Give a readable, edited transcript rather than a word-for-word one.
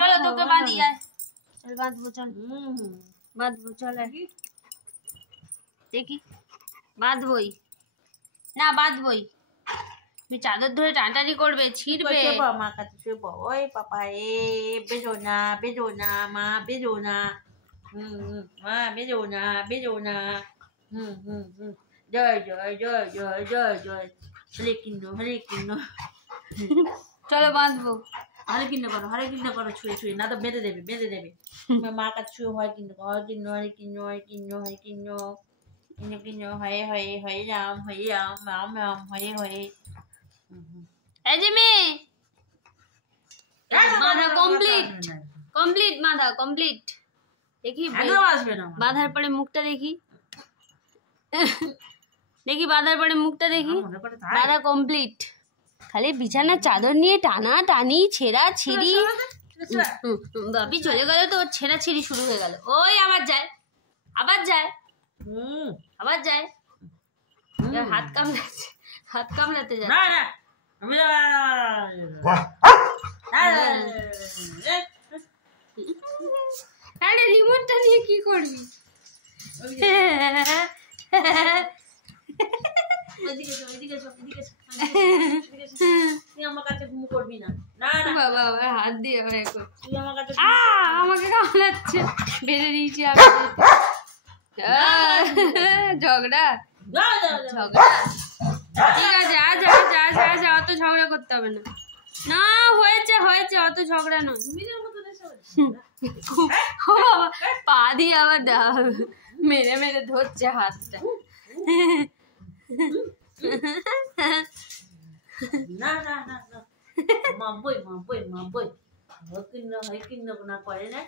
চলো তোকে বাঁধি আয়, চল বাঁধবো, চল বাঁধবো, চল দেখি বাঁধবই না, বাঁধবই। তুমি চাদর ধরে টানটানি করবে, ছিঁড়বে। মা কাছে শুয়ে পড়। ওই পাপা বেজো না, বেজো না মা, বেজো না। মা বেজো না, বেজো না। জয় জয় জয় জয় জয় জয়, হরে কৃষ্ণ হরে কৃষ্ণ। চলো বাঁধবো। হরে কৃষ্ণ করো, হরে কৃষ্ণ করো, ছুঁয়ে ছুঁয়ে, না তো বেঁধে দেবে, বেঁধে দেবে। মা কাছে শুয়ে হয় কৃষ্ণ, হরে কৃষ্ণ হরে কৃষ্ণ হরে কৃষ্ণ হরে কৃষ্ণ কৃষ্ণ কৃষ্ণ হরে হরে, হরে রাম রাম রাম হরে হরে। এই যে মেয়ে, বাঁধা কমপ্লিট, কমপ্লিট বাঁধা কমপ্লিট। দেখি বাঁধার পরে মুখটা দেখি, দেখি বাঁধার পরে মুখটা দেখি। বাঁধা কমপ্লিট, খালি বিছানার চাদর নিয়ে টানা টানি, ছেঁড়া ছিঁড়ি। বাপি চলে গেল তো ওর ছেঁড়া ছিঁড়ি শুরু হয়ে গেল। ওই আবার যায়, আবার যায়, আবার যায়। হাত কামড়াচ্ছে, হাত কামড়াতে যায়। আরে রিমোটটা নিয়ে কি করবি? বাবা আবার হাত দিয়ে আমাকে কামড়াচ্ছে, বেঁধে দিয়েছি আমি। ঝগড়া ঝগড়া, ঠিক আছে আজ আজ আজ আজ অত ঝগড়া করতে হবে না। না হয়েছে হয়েছে, অত ঝগড়া নয়। পা দিয়ে আবার মেরে মেরে ধরছে হাতটা। না না না, মা বই মা বই মা বই, কিন্ন হয় কিন্ন না করে না।